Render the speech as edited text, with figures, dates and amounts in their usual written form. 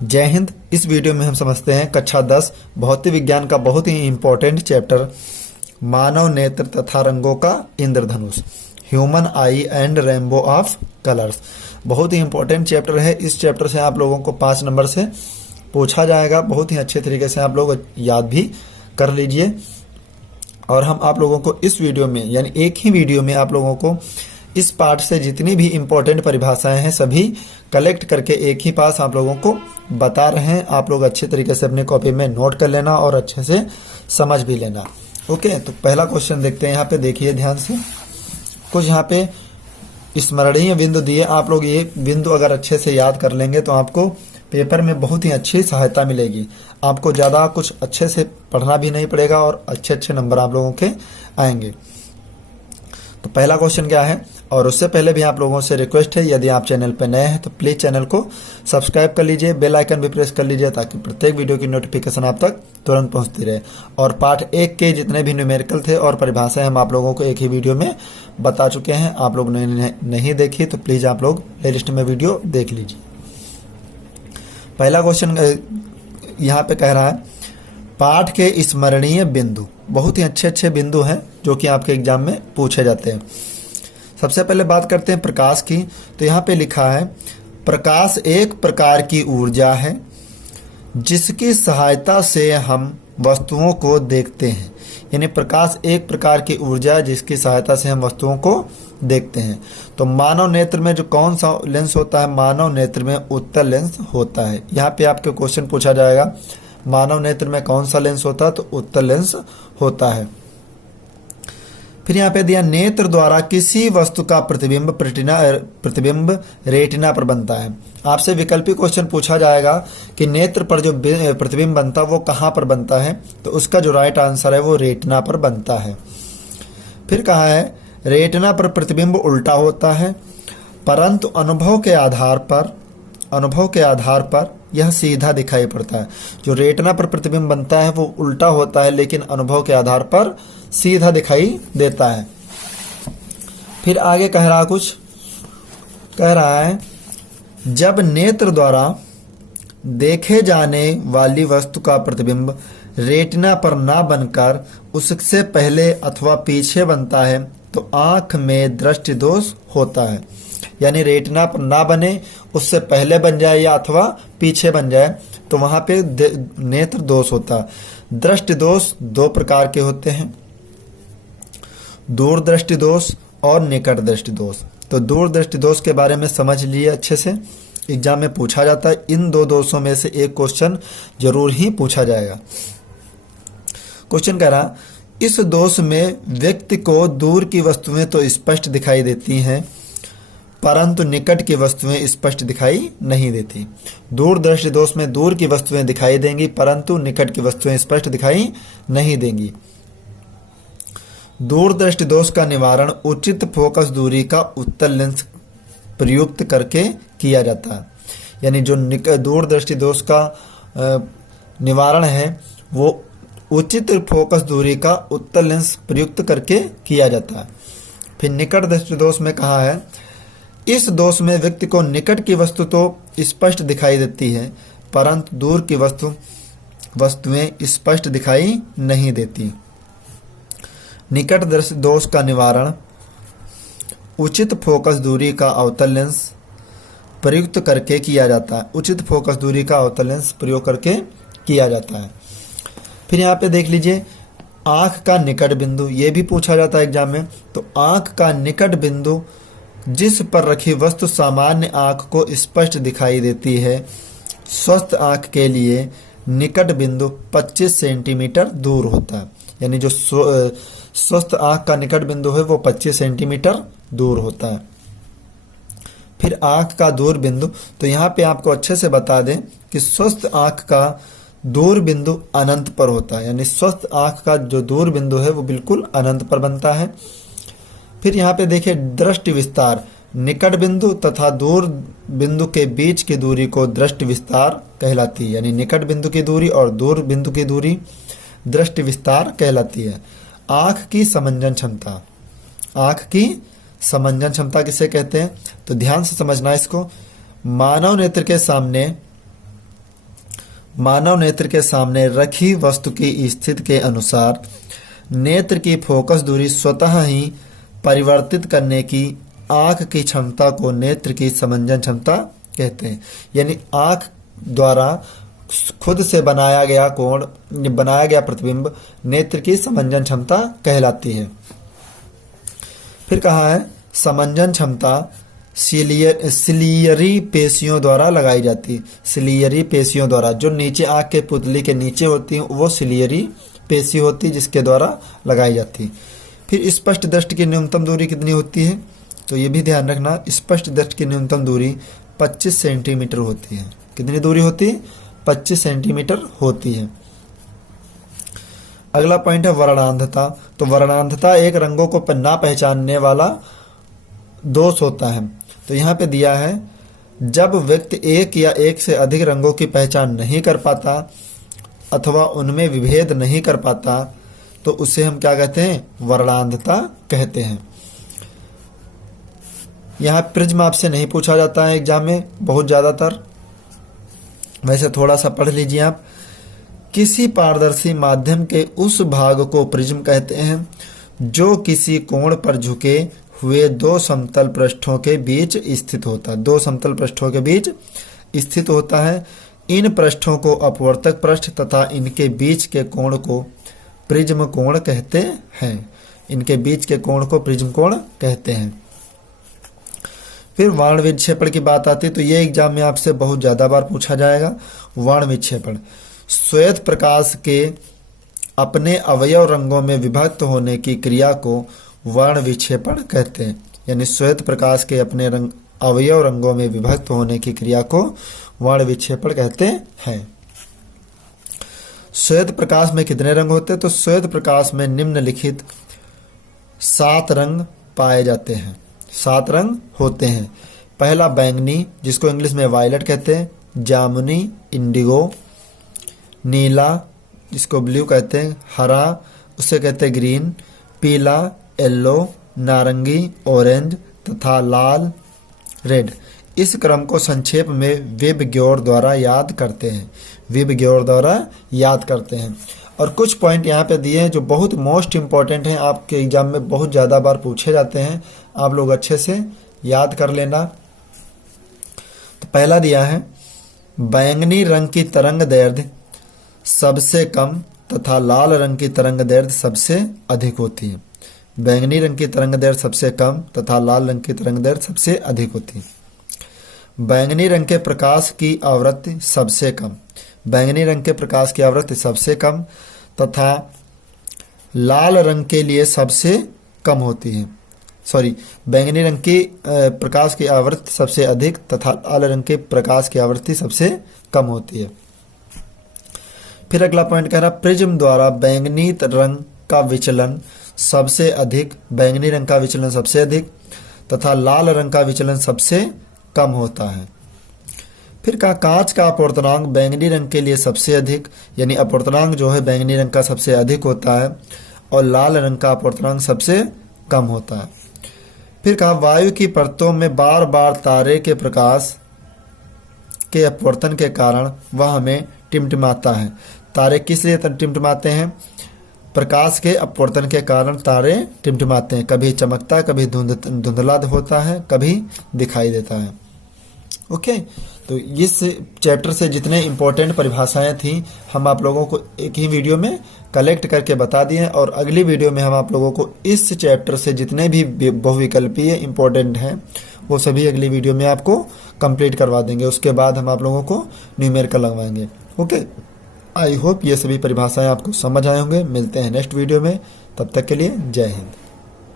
जय हिंद। इस वीडियो में हम समझते हैं कक्षा 10 भौतिक विज्ञान का बहुत ही इंपॉर्टेंट चैप्टर मानव नेत्र तथा रंगों का इंद्रधनुष, human eye and rainbow of colours. बहुत ही इंपॉर्टेंट चैप्टर है। इस चैप्टर से आप लोगों को 5 नंबर से पूछा जाएगा। बहुत ही अच्छे तरीके से आप लोग याद भी कर लीजिए। और हम आप लोगों को इस वीडियो में यानी एक ही वीडियो में आप लोगों को इस पार्ट से जितनी भी इंपॉर्टेंट परिभाषाएं हैं सभी कलेक्ट करके एक ही पास आप लोगों को बता रहे हैं। आप लोग अच्छे तरीके से अपने कॉपी में नोट कर लेना और अच्छे से समझ भी लेना। ओके, तो पहला क्वेश्चन देखते हैं। यहाँ पे देखिए ध्यान से, कुछ यहाँ पे स्मरणीय बिंदु दिए। आप लोग ये बिंदु अगर अच्छे से याद कर लेंगे तो आपको पेपर में बहुत ही अच्छी सहायता मिलेगी। आपको ज़्यादा कुछ अच्छे से पढ़ना भी नहीं पड़ेगा और अच्छे अच्छे नंबर आप लोगों के आएंगे। तो पहला क्वेश्चन क्या है, और उससे पहले भी आप लोगों से रिक्वेस्ट है, यदि आप चैनल पर नए हैं तो प्लीज़ चैनल को सब्सक्राइब कर लीजिए, बेल आइकन भी प्रेस कर लीजिए ताकि प्रत्येक वीडियो की नोटिफिकेशन आप तक तुरंत पहुंचती रहे। और पार्ट 1 के जितने भी न्यूमेरिकल थे और परिभाषाएं हम आप लोगों को एक ही वीडियो में बता चुके हैं। आप लोग ने नहीं देखी तो प्लीज़ आप लोग प्लेलिस्ट में वीडियो देख लीजिए। पहला क्वेश्चन यहाँ पे कह रहा है पाठ के स्मरणीय बिंदु। बहुत ही अच्छे अच्छे बिंदु हैं जो कि आपके एग्जाम में पूछे जाते हैं। सबसे पहले बात करते हैं प्रकाश की। तो यहाँ पे लिखा है प्रकाश एक प्रकार की ऊर्जा है जिसकी सहायता से हम वस्तुओं को देखते हैं। यानी प्रकाश एक प्रकार की ऊर्जा है जिसकी सहायता से हम वस्तुओं को देखते हैं। तो मानव नेत्र में जो कौन सा लेंस होता है, मानव नेत्र में उत्तल लेंस होता है। यहाँ पे आपके क्वेश्चन पूछा जाएगा मानव नेत्र में कौन सा लेंस होता है, तो उत्तल लेंस होता है। फिर यहाँ पे दिया नेत्र द्वारा किसी वस्तु का प्रतिबिंब रेटिना पर बनता है। आपसे वैकल्पिक क्वेश्चन पूछा जाएगा कि नेत्र पर जो प्रतिबिंब बनता है वो कहाँ पर बनता है, तो उसका जो राइट आंसर है वो रेटिना पर बनता है। फिर कहा है रेटिना पर प्रतिबिंब उल्टा होता है परंतु अनुभव के आधार पर यह सीधा दिखाई पड़ता है। जो रेटिना पर प्रतिबिंब बनता है वो उल्टा होता है लेकिन अनुभव के आधार पर सीधा दिखाई देता है। फिर आगे कह रहा है जब नेत्र द्वारा देखे जाने वाली वस्तु का प्रतिबिंब रेटिना पर ना बनकर उससे पहले अथवा पीछे बनता है तो आंख में दृष्टि दोष होता है। यानी रेटिना पर ना बने, उससे पहले बन जाए या अथवा पीछे बन जाए तो वहां पे नेत्र दोष होता है। दृष्टि दोष 2 प्रकार के होते हैं, दूर दृष्टि दोष और निकट दृष्टि दोष। तो दूर दृष्टि दोष के बारे में समझ लिए अच्छे से, एग्जाम में पूछा जाता है। इन 2 दोषों में से एक क्वेश्चन जरूर ही पूछा जाएगा। क्वेश्चन कह रहा इस दोष में व्यक्ति को दूर की वस्तुएं तो स्पष्ट दिखाई देती हैं परंतु निकट की वस्तुएं स्पष्ट दिखाई नहीं देती। दूर दृष्टि दोष में दूर की वस्तुएं दिखाई देंगी परंतु निकट की वस्तुएं स्पष्ट दिखाई नहीं देंगी। दूर दृष्टि दोष का निवारण उचित फोकस दूरी का उत्तल लेंस प्रयुक्त करके किया जाता है। यानी जो दूर दृष्टि दोष का निवारण है वो उचित फोकस दूरी का उत्तल लेंस प्रयुक्त करके किया जाता है। फिर निकट दृष्टि दोष में कहा है इस दोष में व्यक्ति को निकट की वस्तु तो स्पष्ट दिखाई देती है परंतु दूर की वस्तुएं स्पष्ट दिखाई नहीं देती। निकट दृष्टि दोष का निवारण उचित फोकस दूरी का अवतल लेंस प्रयुक्त करके किया जाता है। उचित फोकस दूरी का अवतल लेंस प्रयोग करके किया जाता है। फिर यहाँ पे देख लीजिए आंख का निकट बिंदु, ये भी पूछा जाता है एग्जाम में। तो आंख का निकट बिंदु जिस पर रखी वस्तु सामान्य आंख को स्पष्ट दिखाई देती है। स्वस्थ आंख के लिए निकट बिंदु 25 सेंटीमीटर दूर होता है। यानी जो स्वस्थ आंख का निकट बिंदु है वो 25 सेंटीमीटर दूर होता है। फिर आंख का दूर बिंदु, तो यहाँ पे आपको अच्छे से बता दें कि स्वस्थ आंख का दूर बिंदु अनंत पर होता है। यानी स्वस्थ आंख का जो दूर बिंदु है वो बिल्कुल अनंत पर बनता है। फिर यहाँ पे देखिए दृष्टि विस्तार, निकट बिंदु तथा दूर बिंदु के बीच की दूरी को दृष्टि विस्तार कहलाती है। यानी निकट बिंदु की दूरी और दूर बिंदु की दूरी दृष्टि विस्तार कहलाती है। आंख की समंजन क्षमता, आंख की समंजन क्षमता किसे कहते हैं, तो ध्यान से समझना इसको। मानव नेत्र के सामने मानव नेत्र के सामने रखी वस्तु की स्थिति के अनुसार नेत्र की फोकस दूरी स्वतः ही परिवर्तित करने की आंख की क्षमता को नेत्र की समंजन क्षमता कहते हैं। यानी आंख द्वारा खुद से बनाया गया कोण, बनाया गया प्रतिबिंब नेत्र की समंजन क्षमता कहलाती है। फिर कहा है समंजन क्षमता सिलियरी पेशियों द्वारा लगाई जाती है। सिलियरी पेशियों द्वारा, जो नीचे आंख के पुतली के नीचे होती है वो सिलियरी पेशी होती है जिसके द्वारा लगाई जाती है। फिर स्पष्ट दृष्टि की न्यूनतम दूरी कितनी होती है, तो ये भी ध्यान रखना, स्पष्ट दृष्टि की न्यूनतम दूरी 25 सेंटीमीटर होती है। कितनी दूरी होती है? 25 सेंटीमीटर होती है। अगला पॉइंट है वर्णांधता। तो वर्णांधता एक रंगों को ना पहचानने वाला दोष होता है। तो यहाँ पे दिया है जब व्यक्ति एक या एक से अधिक रंगों की पहचान नहीं कर पाता अथवा उनमें विभेद नहीं कर पाता तो उसे हम क्या कहते हैं? वर्णांधता कहते हैं। यहाँ प्रिज्म आपसे नहीं पूछा जाता है एग्जाम में बहुत ज़्यादातर, वैसे थोड़ा सा पढ़ लीजिए आप। किसी पारदर्शी माध्यम के उस भाग को प्रिज्म कहते हैं जो किसी कोण पर झुके हुए दो समतल पृष्ठों के बीच स्थित होता है। दो समतल पृष्ठों के बीच स्थित होता है। इन पृष्ठों को अपवर्तक पृष्ठ तथा इनके बीच के कोण को प्रिज्म कोण कहते हैं। इनके बीच के कोण को प्रिज्म कोण कहते हैं। फिर वर्ण विक्षेपण की बात आती है तो ये एग्जाम में आपसे बहुत ज़्यादा बार पूछा जाएगा। वर्ण विक्षेपण श्वेत प्रकाश के अपने अवयव रंगों में विभक्त होने की क्रिया को वर्ण विक्षेपण कहते हैं। यानी श्वेत प्रकाश के अपने अवयव रंगों में विभक्त होने की क्रिया को वर्ण विक्षेपण कहते हैं। श्वेत प्रकाश में कितने रंग होते हैं? तो श्वेत प्रकाश में निम्नलिखित 7 रंग पाए जाते हैं। 7 रंग होते हैं। पहला बैंगनी, जिसको इंग्लिश में वायलेट कहते हैं, जामुनी इंडिगो, नीला जिसको ब्लू कहते हैं, हरा उसे कहते हैं ग्रीन, पीला येलो, नारंगी ऑरेंज तथा लाल रेड। इस क्रम को संक्षेप में विबग्योर द्वारा याद करते हैं। विबग्योर द्वारा याद करते हैं। और कुछ पॉइंट यहाँ पे दिए हैं जो बहुत मोस्ट इंपॉर्टेंट हैं, आपके एग्जाम में बहुत ज़्यादा बार पूछे जाते हैं, आप लोग अच्छे से याद कर लेना। तो पहला दिया है बैंगनी रंग की तरंग दैर्ध्य सबसे कम तथा लाल रंग की तरंग दैर्ध्य सबसे अधिक होती है। बैंगनी रंग की तरंग दैर्ध्य सबसे कम तथा लाल रंग की तरंग दैर्ध्य सबसे अधिक होती है। बैंगनी रंग के प्रकाश की आवृत्ति सबसे कम, बैंगनी रंग के प्रकाश की आवृत्ति सबसे कम तथा लाल रंग के लिए सबसे कम होती है। बैंगनी रंग की प्रकाश की आवृत्ति सबसे अधिक तथा लाल रंग के प्रकाश की आवृत्ति सबसे कम होती है। फिर अगला पॉइंट कह रहा प्रिज्म द्वारा बैंगनी रंग का विचलन सबसे अधिक, बैंगनी रंग का विचलन सबसे अधिक तथा लाल रंग का विचलन सबसे कम होता है। फिर कहा कांच का अपवर्तनांक बैंगनी रंग के लिए सबसे अधिक, यानी अपवर्तनांक जो है बैंगनी रंग का सबसे अधिक होता है और लाल रंग का अपवर्तनांक सबसे कम होता है। फिर कहा वायु की परतों में बार बार तारे के प्रकाश के अपवर्तन के कारण वह हमें टिमटिमाता है। तारे किस लिए टिमटिमाते हैं? प्रकाश के अपवर्तन के कारण तारे टिमटिमाते हैं। कभी चमकता है, कभी धुंधला होता है, कभी दिखाई देता है। ओके, तो इस चैप्टर से जितने इम्पोर्टेंट परिभाषाएं थी हम आप लोगों को एक ही वीडियो में कलेक्ट करके बता दिए हैं और अगली वीडियो में हम आप लोगों को इस चैप्टर से जितने भी बहुविकल्पीय इम्पोर्टेंट हैं वो सभी अगली वीडियो में आपको कंप्लीट करवा देंगे। उसके बाद हम आप लोगों को न्यूमेरिकल लगवाएंगे। ओके, आई होप ये सभी परिभाषाएं आपको समझ आए होंगे। मिलते हैं नेक्स्ट वीडियो में, तब तक के लिए जय हिंद।